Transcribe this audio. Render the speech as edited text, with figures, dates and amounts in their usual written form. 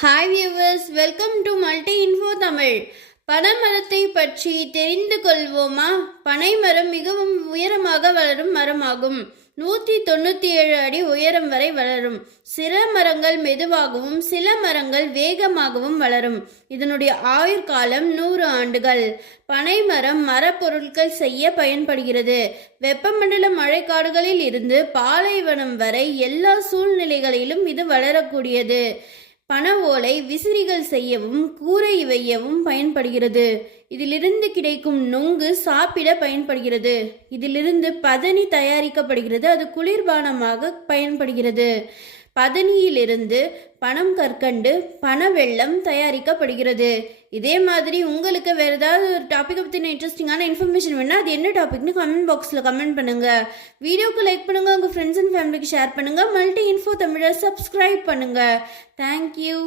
Hi viewers, welcome to multi info Tamil. பனைமரத்தை பற்றி தெரிந்து கொள்வோமா? பனைமரம் மிகவும் உயரமாக வளரும் மரமாகும். 197 அடி உயரம் வரை வளரும். சில மரங்கள் மெதுவாகவும் சில மரங்கள் வேகமாகவும் வளரும். இதனுடைய ஆயுட்காலம் 100 ஆண்டுகள். பனைமரம் மரப்பொருட்கள் செய்ய பயன்படுகிறது. வெப்பமண்டல மழைக்காடுகளில் இருந்து பாலைவனம் வரை எல்லா சூழ்நிலைகளிலும் இது வளரக்கூடியது. பனை ஓலை விசிறிகள் செய்யவும் கூரை வையவும் பயன்படுகிறது. இதிலிருந்து கிடைக்கும் நொங்கு சாப்பிட பயன்படுகிறது. இதிலிருந்து பதனி தயாரிக்கப்படுகிறது. அது குளிர்பானமாக பயன்படுகிறது. பதனியிலிருந்து பனம் கற்கண்டு பனவெல்லம் தயாரிக்கப்படுகிறது. இதே மாதிரி உங்களுக்கு வேறு ஏதாவது ஒரு டாப்பிக்கை பற்றின இன்ட்ரெஸ்டிங்கான இன்ஃபர்மேஷன் வேணால் அது என்ன டாபிக்னு கமெண்ட் பாக்ஸில் கமெண்ட் பண்ணுங்கள். வீடியோக்கு லைக் பண்ணுங்கள், உங்கள் ஃப்ரெண்ட்ஸ் அண்ட் ஃபேமிலிக்கு ஷேர் பண்ணுங்கள். மல்டி இன்ஃபோ தமிழை சப்ஸ்கிரைப் பண்ணுங்கள். தேங்க்யூ.